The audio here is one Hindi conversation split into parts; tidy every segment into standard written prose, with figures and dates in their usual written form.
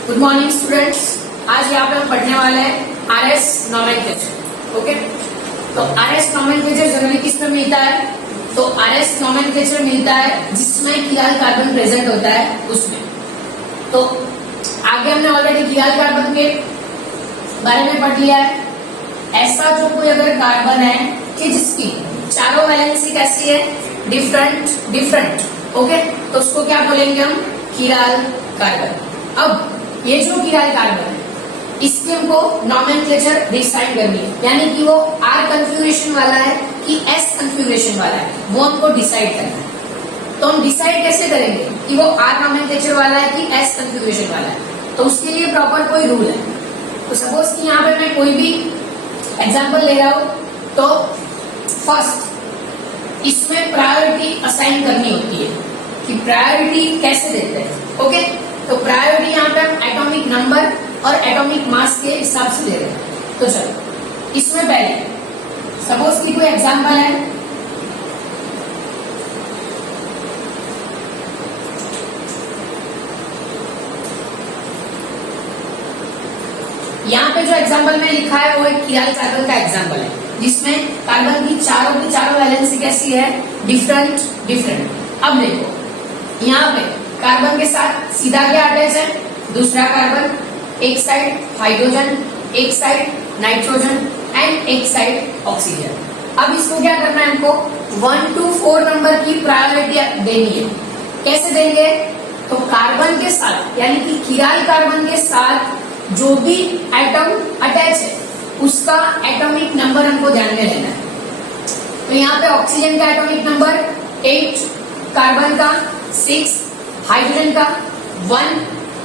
Good morning students. आज यहाँ पे हम पढ़ने वाले हैं आरएस नोमेनक्लेचर। ओके, तो आरएस नोमेनक्लेचर जनरली किस में मिलता है? तो आरएस नोमेनक्लेचर मिलता है जिसमें कीराल कार्बन प्रेजेंट होता है उसमें। तो आगे हमने ऑलरेडी कीराल कार्बन के बारे में पढ़ लिया है। ऐसा जो कोई अगर कार्बन है कि जिसकी चारों वैलेंसी कैसी है? डिफरेंट। ओके, तो उसको क्या बोलेंगे हम? कीराल कार्बन। अब ये जो कीराल कार्बन है इसके हमको नोमेनक्लेचर डिसाइड करनी है, यानी कि वो आर कन्फिगरेशन वाला है कि एस कन्फिगरेशन वाला है, वो हमको डिसाइड करना है। तो हम डिसाइड कैसे करेंगे कि वो आर नोमेनक्लेचर वाला है कि एस कन्फिगरेशन वाला है? तो उसके लिए प्रॉपर कोई रूल है। तो सपोज कि यहाँ पे मैं कोई भी एग्जाम्पल ले रहा हूं, तो फर्स्ट इसमें प्रायोरिटी असाइन करनी होती है कि प्रायोरिटी कैसे देते हैं। ओके, तो प्रायोरिटी यहाँ पे हम एटॉमिक नंबर और एटॉमिक मास के हिसाब से दे रहे हैं। तो चलो इसमें पहले सपोज कि कोई एग्जाम्पल है, यहाँ पे जो एग्जाम्पल में लिखा है वो एक कीराल कार्बन का एग्जाम्पल है जिसमें कार्बन की चारों वैलेंसी कैसी है? डिफरेंट। अब देखो यहाँ पे कार्बन के साथ सीधा क्या अटैच है? दूसरा कार्बन, एक साइड हाइड्रोजन, एक साइड नाइट्रोजन एंड एक साइड ऑक्सीजन। अब इसको क्या करना है? हमको 1 to 4 नंबर की प्रायोरिटी देनी है। कैसे देंगे? तो कार्बन के साथ यानी कि कीराल कार्बन के साथ जो भी एटम अटैच है उसका एटॉमिक नंबर हमको ध्यान में लेना है। तो यहाँ पे ऑक्सीजन का एटॉमिक नंबर 8, कार्बन का 6, हाइड्रोजन का 1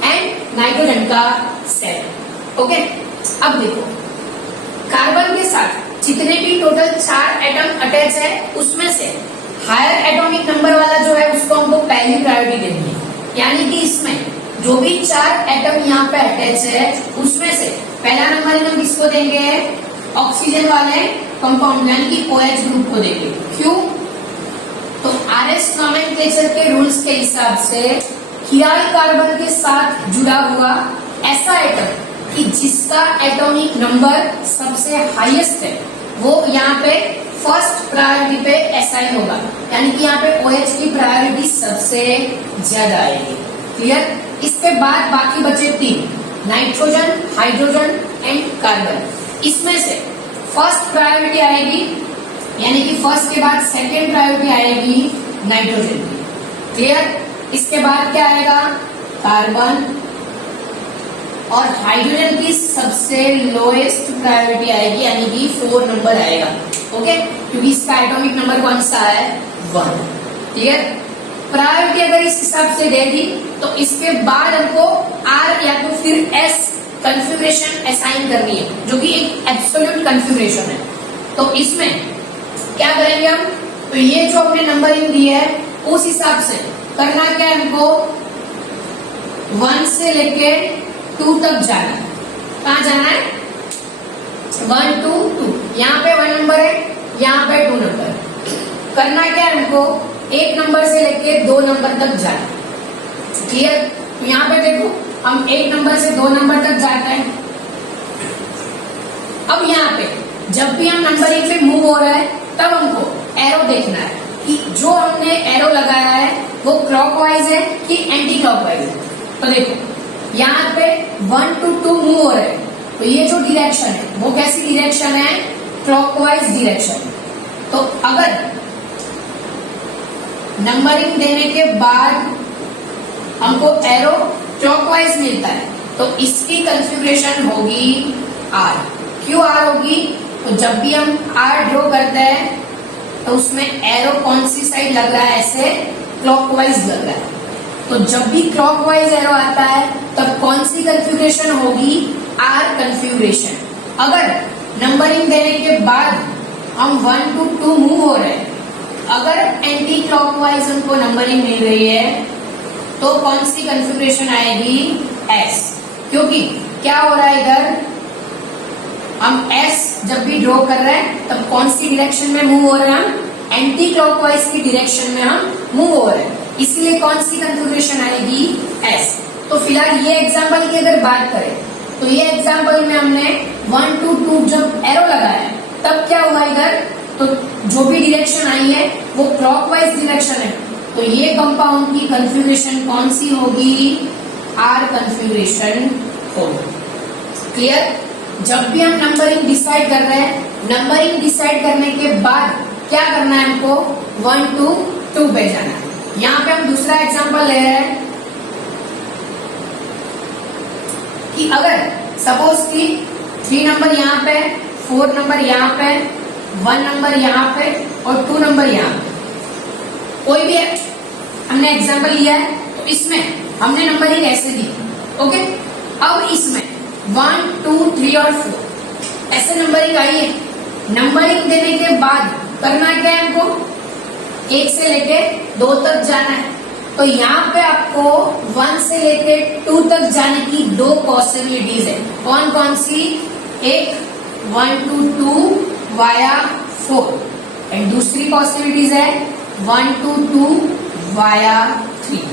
एंड नाइट्रोजन का 7। ओके, अब देखो कार्बन के साथ जितने भी टोटल 4 एटम अटैच है उसमें से हायर एटॉमिक नंबर वाला जो है उसको हमको पहली प्रायोरिटी देनी है। यानी कि इसमें जो भी 4 एटम यहाँ पे अटैच है उसमें से पहला नंबर हम किसको देंगे? ऑक्सीजन वाले कंपाउंड यानी कि OH ग्रुप को देंगे। क्यों? तो आरएस नोमेनक्लेचर के रूल्स के हिसाब से कीराल कार्बन के साथ जुड़ा हुआ ऐसा एटम कि जिसका एटॉमिक नंबर सबसे हाईएस्ट है वो यहाँ पे फर्स्ट प्रायोरिटी पे असाइन होगा, यानी कि यहाँ पे OH की प्रायोरिटी सबसे ज्यादा आएगी। क्लियर? इसके बाद बाकी बचे 3, नाइट्रोजन, हाइड्रोजन एंड कार्बन। इसमें से फर्स्ट प्रायोरिटी आएगी, यानी कि फर्स्ट के बाद सेकेंड प्रायोरिटी आएगी नाइट्रोजन की। क्लियर? इसके बाद क्या आएगा? कार्बन और हाइड्रोजन की सबसे लोएस्ट प्रायोरिटी आएगी, यानी कि 4 नंबर आएगा। ओके, क्योंकि इसका एटॉमिक नंबर कौन सा है? 1। क्लियर? प्रायोरिटी अगर इस हिसाब से दे दी तो इसके बाद हमको आर या तो फिर एस कन्फिगरेशन असाइन करनी है, जो कि एक एब्सोल्यूट कन्फिगरेशन है। तो इसमें क्या करेंगे हम? तो ये जो हमने नंबरिंग दी है उस हिसाब से करना क्या है हमको? 1 से लेके 2 तक जाना है। कहाँ जाना है? 1 to 2। यहाँ पे 1 नंबर है, यहाँ पे 2 नंबर। करना क्या है हमको? 1 नंबर से लेके 2 नंबर तक जाना। क्लियर? तो यहाँ पे देखो हम 1 नंबर से 2 नंबर तक जाते हैं। अब यहाँ पे जब भी हम नंबरिंग पे मूव हो रहा है तब हमको एरो देखना है कि जो हमने एरो लगाया है वो क्लॉकवाइज है कि एंटी क्लॉकवाइज है। तो देखो यहाँ पे 1 to 2 मूव हो रहा है, तो ये जो डायरेक्शन है वो कैसी डायरेक्शन है? Clockwise direction. तो अगर नंबरिंग देने के बाद हमको एरो क्लॉकवाइज मिलता है तो इसकी कन्फिगरेशन होगी आर। क्यों आर होगी? तो जब भी हम आर ड्रॉ करते हैं तो उसमें एरो कौन सी साइड लग रहा है? ऐसे क्लॉकवाइज लग रहा है। तो जब भी क्लॉकवाइज एरो आता है तब कौन सी कन्फिगरेशन होगी? R configuration. अगर नंबरिंग देने के बाद हम 1 to 2 मूव हो रहे हैं, अगर एंटी क्लॉकवाइज हमको नंबरिंग मिल रही है तो कौन सी कन्फिगरेशन आएगी? एस। क्योंकि क्या हो रहा है इधर? हम एस जब भी ड्रॉ कर रहे हैं तब कौन सी डायरेक्शन में मूव हो रहे हैं? हम एंटी क्लॉकवाइज की डायरेक्शन में हम मूव हो रहे हैं, इसलिए कौन सी कन्फिगरेशन आएगी? एस। तो फिलहाल ये एग्जाम्पल की अगर बात करें तो ये एग्जाम्पल में हमने 1 to 2 जब एरो लगाया तब क्या हुआ इधर, तो जो भी डिरेक्शन आई है वो क्लॉकवाइज डिरेक्शन है, तो ये कंपाउंड की कन्फिग्रेशन कौन सी होगी, आर कन्फिग्रेशन होगी। क्लियर। जब भी हम नंबरिंग डिसाइड कर रहे हैं, नंबरिंग डिसाइड करने के बाद क्या करना है हमको, 1 to 2 पे जाना है। यहाँ पे हम दूसरा एग्जांपल ले रहे हैं कि अगर सपोज कि 3 नंबर यहाँ पे, 4 नंबर यहाँ पे, 1 नंबर यहाँ पे और 2 नंबर यहाँ पे, कोई भी हमने एग्जांपल लिया है, तो इसमें हमने नंबरिंग ऐसे दी। ओके, अब इसमें 1 2 3 और 4 ऐसे नंबरिंग आई है। नंबरिंग देने के बाद करना क्या है हमको, 1 से लेके 2 तक जाना है। तो यहाँ पे आपको 1 से लेके 2 तक जाने की 2 पॉसिबिलिटीज है। कौन कौन सी, एक 1 to 2 वाया 4 एंड दूसरी पॉसिबिलिटीज है 1 to 2 वाया 3।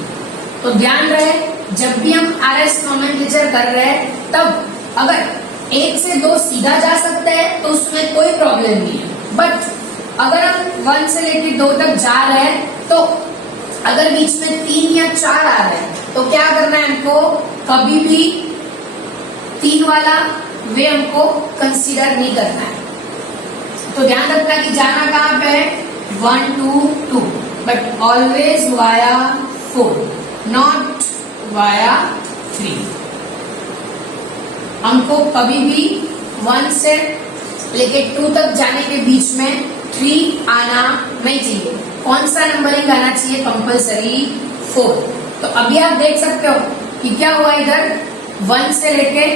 तो ध्यान रहे जब भी हम RS नोमेनक्लेचर कर रहे हैं तब अगर 1 से 2 सीधा जा सकते हैं तो उसमें कोई प्रॉब्लम नहीं है, बट अगर हम 1 से लेके 2 तक जा रहे हैं तो अगर बीच में 3 या 4 आ रहे हैं तो क्या करना है हमको, कभी भी 3 वाला वे हमको कंसीडर नहीं करना है। तो ध्यान रखना कि जाना कहाँ पे है, 1 to 2 but always via 4 not via 3। हमको कभी भी 1 से लेके 2 तक जाने के बीच में 3 आना नहीं चाहिए। कौन सा नंबरिंग आना चाहिए, कंपल्सरी 4। तो अभी आप देख सकते हो कि क्या हुआ, इधर 1 से लेके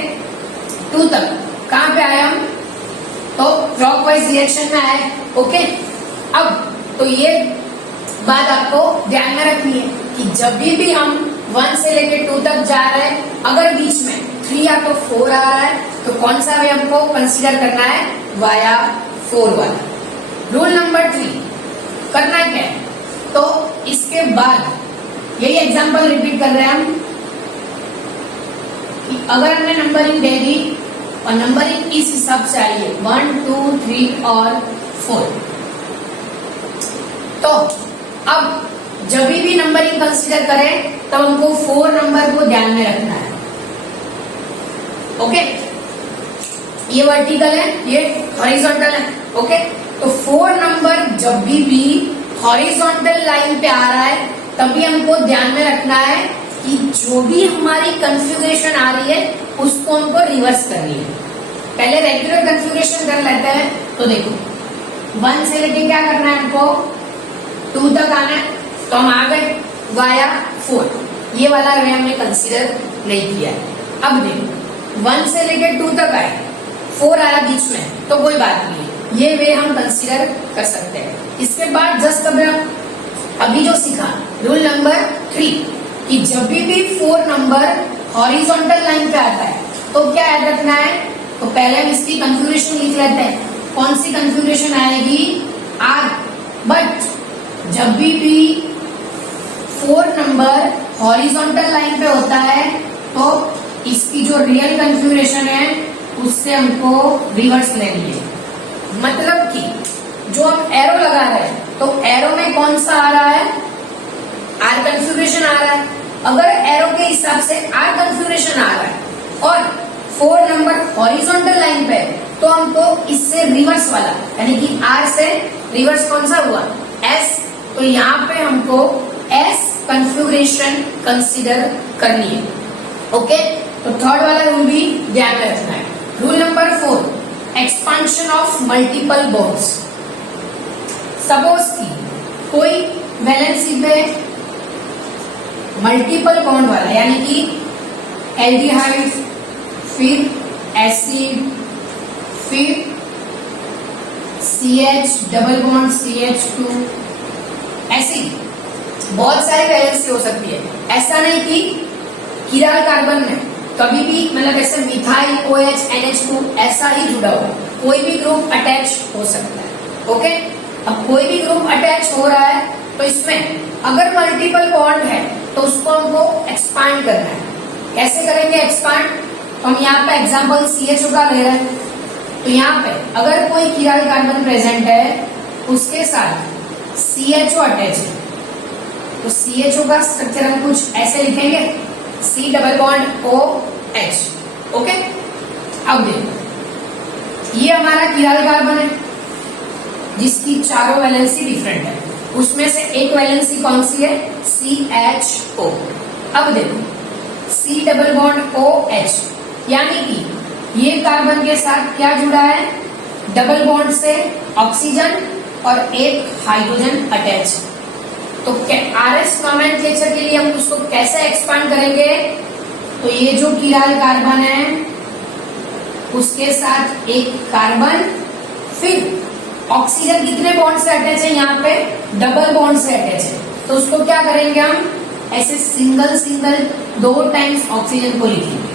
2 तक कहाँ पे आए हम, तो क्लॉकवाइज डायरेक्शन में आए। ओके, अब तो ये बात आपको ध्यान में रखनी है कि जब भी हम 1 से लेके 2 तक जा रहे हैं, अगर बीच में 3 या तो 4 आ रहा है तो कौन सा वे हमको कंसीडर करना है, वाया 4 वाला। रूल नंबर 3 करना क्या है, तो इसके बाद यही एग्जांपल रिपीट कर रहे हैं हम कि अगर हमने नंबरिंग दे दी और नंबरिंग इस हिसाब से आई है 1 2 3 और 4, तो अब जब भी नंबरिंग कंसीडर करें तब हमको 4 नंबर को ध्यान में रखना है। ओके, ये वर्टिकल है, ये हॉरिजॉन्टल है। ओके, तो 4 नंबर जब भी हॉरिजॉन्टल लाइन पे आ रहा है तभी हमको ध्यान में रखना है कि जो भी हमारी कन्फिग्रेशन आ रही है उसको हमको रिवर्स करनी है। पहले रेगुलर कन्फिग्रेशन कर लेते हैं। तो देखो 1 से लेके क्या करना है हमको, 2 तक आना है, तो हम आ गए वाया 4। ये वाला वे हमने कंसीडर नहीं किया है। अब देखो 1 से लेके 2 तक आए, 4 आया बीच में, तो कोई बात नहीं है, ये वे हम कंसीडर कर सकते हैं। इसके बाद जस्ट अभी जो सीखा रूल नंबर 3 कि जब भी 4 नंबर हॉरिजॉन्टल लाइन पे आता है तो क्या याद रखना है, तो पहले हम इसकी कन्फिग्रेशन लिख लेते हैं। कौन सी कन्फिग्रेशन आएगी, आर। बट जब भी 4 नंबर हॉरिजॉन्टल लाइन पे होता है तो इसकी जो रियल कन्फिग्रेशन है उससे हमको रिवर्स लेनी है। मतलब कि जो हम एरो लगा रहे हैं तो एरो में कौन सा आ रहा है, आर कन्फिग्रेशन आ रहा है। अगर एरो के हिसाब से आर कन्फिग्रेशन आ रहा है और 4 नंबर हॉरिजॉन्टल लाइन पे तो हमको इससे रिवर्स वाला यानी कि आर से रिवर्स कौन सा हुआ, एस। तो यहाँ पे हमको एस कन्फिग्रेशन कंसीडर करनी है। ओके, तो थर्ड वाला रूल भी ध्यान में रखना है। Rule number 4, expansion of multiple bonds. Suppose की कोई वैलेंसी पे मल्टीपल बॉन्ड वाला यानी कि एल्डिहाइड, फिर एसिड, फिर CH डबल बॉन्ड CH2, ऐसी बहुत सारी वैलेंसी हो सकती है। ऐसा नहीं कि कीराल कार्बन में कभी भी मतलब ऐसे मिथाइल OH NH2 ऐसा ही जुड़ा हुआ, कोई भी ग्रुप अटैच हो सकता है। ओके, अब कोई भी ग्रुप अटैच हो रहा है तो इसमें अगर मल्टीपल बॉन्ड है तो उसको हमको एक्सपांड करना है। कैसे करेंगे एक्सपांड? तो हम यहाँ पे एग्जांपल CHO का ले रहे हैं। तो यहाँ पे अगर कोई कीराल कार्बन प्रेजेंट है उसके साथ CHO अटैच है, तो CHO का स्ट्रक्चर हम कुछ ऐसे लिखेंगे, C double bond OH। Okay, अब देखो ये हमारा कीराल कार्बन है जिसकी चारों वैलेंसी डिफरेंट है, उसमें से एक वैलेंसी कौन सी है? CHO। अब देखो C डबल बॉन्ड OH, यानी कि ये कार्बन के साथ क्या जुड़ा है? डबल बॉन्ड से ऑक्सीजन और एक हाइड्रोजन अटैच। तो RS नोमेनक्लेचर के लिए हम उसको कैसे एक्सपांड करेंगे? तो ये जो कीराल कार्बन है उसके साथ एक कार्बन, फिर ऑक्सीजन कितने बॉन्ड से अटैच है? यहाँ पे डबल बॉन्ड से अटैच है, तो उसको क्या करेंगे हम? ऐसे सिंगल सिंगल 2 टाइम्स ऑक्सीजन को लिखेंगे,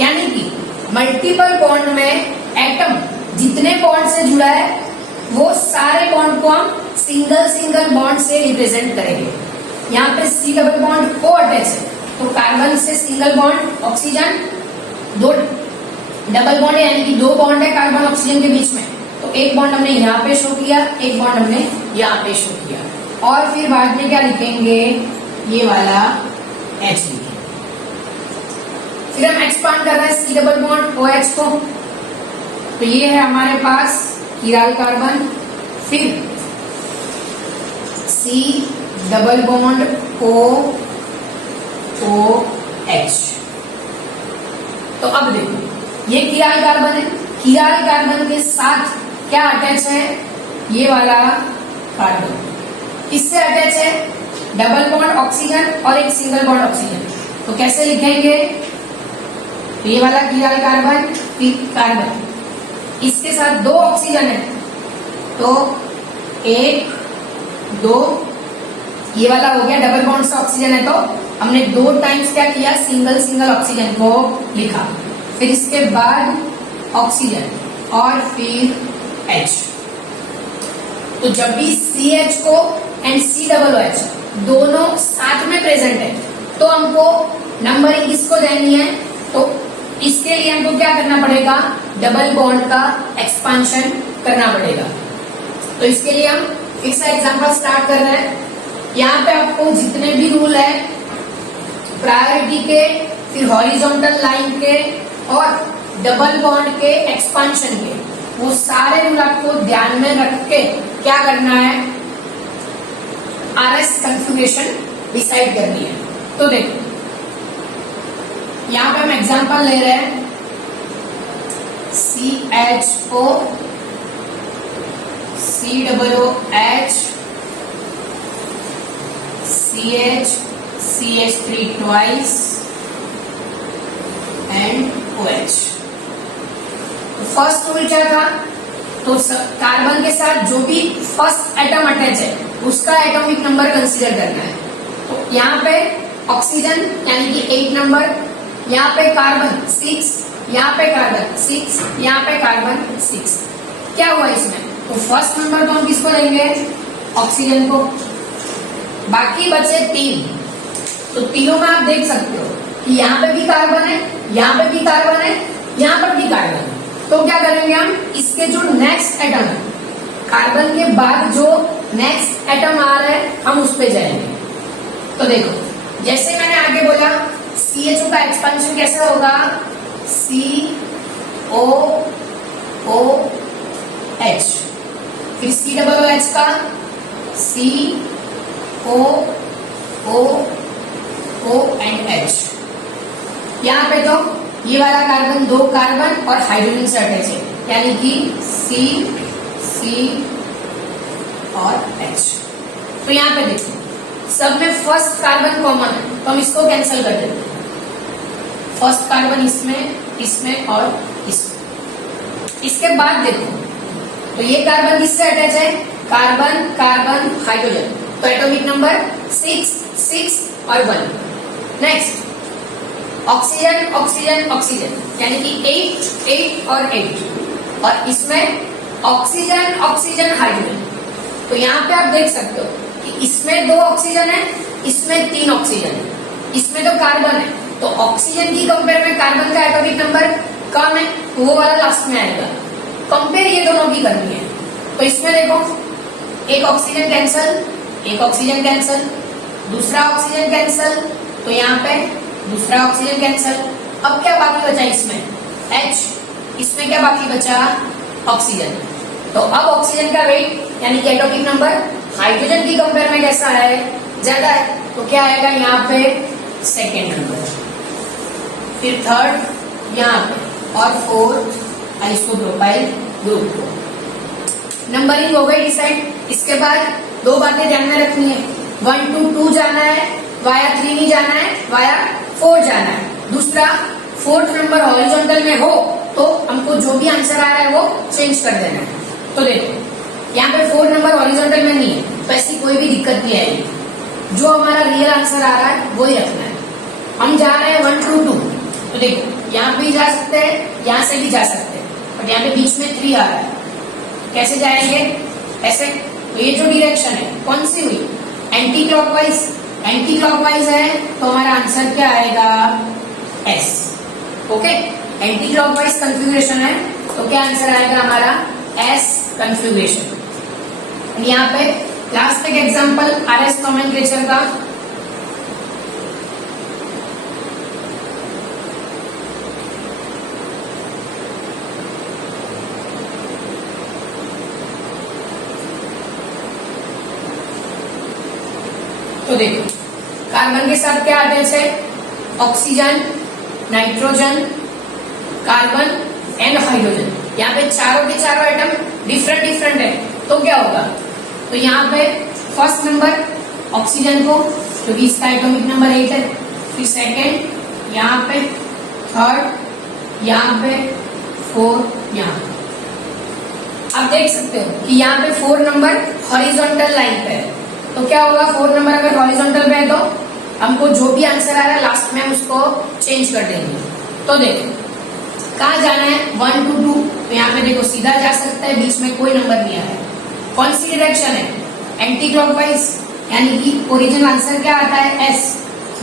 यानी कि मल्टीपल बॉन्ड में एटम जितने बॉन्ड से जुड़ा है वो सारे बॉन्ड को हम सिंगल सिंगल बॉन्ड से रिप्रेजेंट करेंगे। यहाँ पे C double bond O attach है, तो कार्बन से single bond oxygen, 2 double bond है यानी कि 2 बॉन्ड है कार्बन ऑक्सीजन के बीच में, तो एक बॉन्ड हमने यहाँ पे शो किया, एक बॉन्ड हमने यहाँ पे शो किया, और फिर बाद में क्या लिखेंगे? ये वाला H लिखेंगे। फिर हम एक्सपांड कर रहे हैं C डबल बॉन्ड OH को, तो ये है हमारे पास कीराल कार्बन, फिर C डबल बॉन्ड OH। तो अब देखो ये कीराल कार्बन है, कीराल कार्बन के साथ क्या अटैच है? ये वाला कार्बन किससे अटैच है? डबल बॉन्ड ऑक्सीजन और एक सिंगल बॉन्ड ऑक्सीजन। तो कैसे लिखेंगे? तो ये वाला कीराल कार्बन, फिर कार्बन, इसके साथ 2 ऑक्सीजन है, तो 1 2, ये वाला हो गया डबल बॉन्ड से ऑक्सीजन है, तो हमने 2 टाइम्स क्या किया? सिंगल सिंगल ऑक्सीजन को लिखा, फिर इसके बाद ऑक्सीजन और फिर H। तो जब भी CHO and C double OH दोनों साथ में प्रेजेंट है तो हमको नंबरिंग किसको देनी है? तो इसके लिए हमको क्या करना पड़ेगा? डबल बॉन्ड का एक्सपांशन करना पड़ेगा। तो इसके लिए हम फिर से एग्जांपल स्टार्ट कर रहे हैं। यहाँ पे आपको जितने भी रूल है प्रायोरिटी के, फिर हॉरिजॉन्टल लाइन के और डबल बॉन्ड के एक्सपांशन के, वो सारे रूल आपको ध्यान में रख के क्या करना है? RS कन्फिग्रेशन डिसाइड करनी है। तो देखो यहाँ पे हम एग्जांपल ले रहे हैं CHO, C double OH, CH, CH3 twice and OH। First rule क्या था? तो कार्बन के साथ जो भी फर्स्ट एटम अटैच है उसका एटॉमिक नंबर कंसीडर करना है। तो यहाँ पे ऑक्सीजन यानी कि 8 नंबर, यहाँ पे कार्बन 6, यहाँ पे कार्बन 6, यहाँ पे कार्बन 6। क्या हुआ इसमें? तो फर्स्ट नंबर तो हम किसको देंगे? ऑक्सीजन को। बाकी बचे 3, तो तीनों में आप देख सकते हो कि यहाँ पे भी कार्बन है, यहाँ पे भी कार्बन है, यहाँ पर भी कार्बन है। तो क्या करेंगे हम? इसके जो नेक्स्ट एटम है, कार्बन के बाद जो नेक्स्ट एटम आ रहा है हम उस पे जाएंगे। तो देखो जैसे मैंने आगे बोला CHO का एक्सपेंशन कैसे होगा? COOH, फिर C डबल OH का COO एंड H। यहाँ पे तो ये वाला कार्बन 2 कार्बन और हाइड्रोजन से अटैच है, यानी कि C और H। तो यहाँ पे देखो सब में फर्स्ट कार्बन कॉमन है, तो हम इसको कैंसिल कर देते हैं। फर्स्ट कार्बन इसमें और इसमें। इसके बाद देखो तो ये कार्बन किससे अटैच है? कार्बन कार्बन हाइड्रोजन, तो एटॉमिक नंबर 6 6 और 1। नेक्स्ट ऑक्सीजन ऑक्सीजन ऑक्सीजन, यानी कि 8 8 और 8, और इसमें ऑक्सीजन ऑक्सीजन हाइड्रोजन। तो यहाँ पे आप देख सकते हो कि इसमें 2 ऑक्सीजन है, इसमें 3 ऑक्सीजन है। इसमें तो कार्बन है, तो ऑक्सीजन की कंपेयर में कार्बन का एटॉमिक नंबर कम है, वो वाला लास्ट में आएगा। कंपेयर ये दोनों की करनी है, तो इसमें देखो एक ऑक्सीजन कैंसल, एक ऑक्सीजन कैंसल, दूसरा ऑक्सीजन कैंसल, तो यहाँ पे दूसरा ऑक्सीजन कैंसल। अब क्या बाकी बचा इसमें? H। इसमें क्या बाकी बचा? ऑक्सीजन। तो अब ऑक्सीजन का वेट यानी कि एटॉमिक नंबर हाइड्रोजन की कंपेयर में कैसा है? ज्यादा है, तो क्या आएगा यहाँ पे? सेकेंड नंबर, फिर थर्ड यहाँ पे, और फोर्थ आइसोप्रोपाइल ग्रुप को। नंबरिंग हो गई डिसाइड। इसके बाद दो बातें ध्यान में रखनी है, 1 to 2 जाना है, वाया 3 नहीं जाना है, वाया 4 जाना है। दूसरा, फोर्थ नंबर हॉरिजॉन्टल में हो तो हमको जो भी आंसर आ रहा है वो चेंज कर देना है। तो देखो यहाँ पे 4 नंबर हॉरिजॉन्टल में नहीं है, तो ऐसी कोई भी दिक्कत नहीं आएगी, जो हमारा रियल आंसर आ रहा है वही रखना है। हम जा रहे हैं 1 to 2, तो देखो यहाँ पे जा सकते हैं, यहाँ से भी जा सकते हैं, बट यहाँ पे बीच में 3 आ रहा है, कैसे जाएंगे? ऐसे। तो ये जो डिरेक्शन है कौन सी हुई? Anti clockwise. एंटी क्लॉकवाइज है तो हमारा आंसर क्या आएगा? S. Okay, anti clockwise configuration है तो क्या आंसर आएगा हमारा? S configuration. यहाँ पे लास्ट एक एग्जांपल आरएस नोमेनक्लेचर का। तो देखो कार्बन के साथ क्या अटैच है? Oxygen, nitrogen, carbon and hydrogen. यहाँ पे चारों के चारों एटम डिफरेंट डिफरेंट है, तो क्या होगा? तो यहाँ पे फर्स्ट नंबर ऑक्सीजन को, क्योंकि इसका एटॉमिक नंबर 8 है, फिर सेकेंड यहाँ पे, थर्ड यहाँ पे, 4 यहाँ पे। आप देख सकते हो कि यहाँ पे 4 नंबर हॉरिजॉन्टल लाइन पे है, तो क्या होगा? 4 नंबर अगर हॉरिजॉन्टल पे है तो हमको जो भी आंसर आ रहा है लास्ट में हम उसको चेंज कर देंगे। तो देखो कहाँ जाना है? 1 to 2, तो यहाँ पे देखो सीधा जा सकता है, बीच में कोई नंबर नहीं आ रहा है। कौन सी डायरेक्शन है? एंटी क्लॉकवाइज, यानी कि ओरिजिनल आंसर क्या आता है? एस।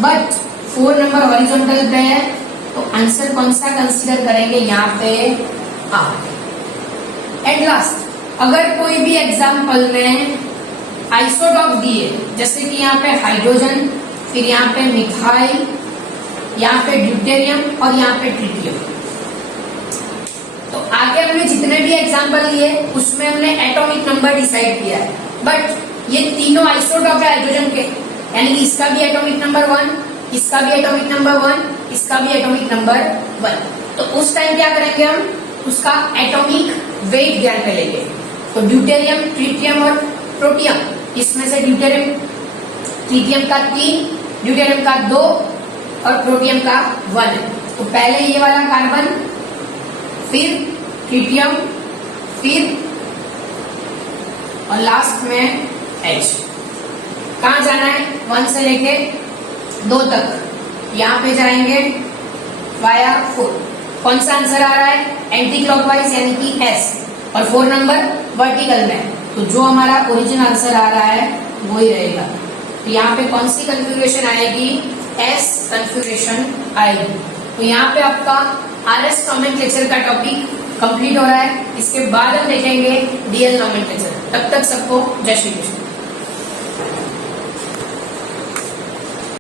बट 4 नंबर हॉरिजॉन्टल पे है, तो आंसर कौन सा कंसीडर करेंगे? यहाँ पे आर। एट लास्ट, अगर कोई भी एग्जाम्पल में आइसोटॉप दिए, जैसे कि यहाँ पे हाइड्रोजन, फिर यहाँ पे मिथाइल, यहाँ पे ड्यूटेरियम और यहाँ पे ट्रिटियम, तो आगे हमने जितने भी एग्जाम्पल लिए उसमें हमने एटॉमिक नंबर डिसाइड किया है। बट ये तीनों आइसोटॉप है हाइड्रोजन के, यानी कि इसका भी एटॉमिक नंबर 1, इसका भी एटॉमिक नंबर 1, इसका भी एटॉमिक नंबर 1। तो उस टाइम क्या करेंगे हम? उसका एटॉमिक वेट ध्यान में लेंगे। तो ड्यूटेरियम, ट्रिटियम और प्रोटियम, इसमें से ड्यूटेरियम, ट्रिटियम का 3, ड्यूटेरियम का 2 और प्रोटियम का 1 है। तो पहले ये वाला कार्बन, फिर ट्रिटियम, फिर और लास्ट में H। कहाँ जाना है? 1 से लेके 2 तक। यहाँ पे जाएंगे वाया 4। कौन सा आंसर आ रहा है? एंटी क्लॉकवाइज यानी कि S, और 4 नंबर वर्टिकल में, तो जो हमारा ओरिजिनल आंसर आ रहा है वो ही रहेगा। तो यहाँ पे कौन सी कंफिग्रेशन आएगी? S कंफिग्रेशन आएगी। तो यहाँ पे आपका आरएस नोमेनक्लेचर का टॉपिक कंप्लीट हो रहा है। इसके बाद हम देखेंगे डीएल नोमेनक्लेचर। तब तक सबको जय श्री कृष्ण।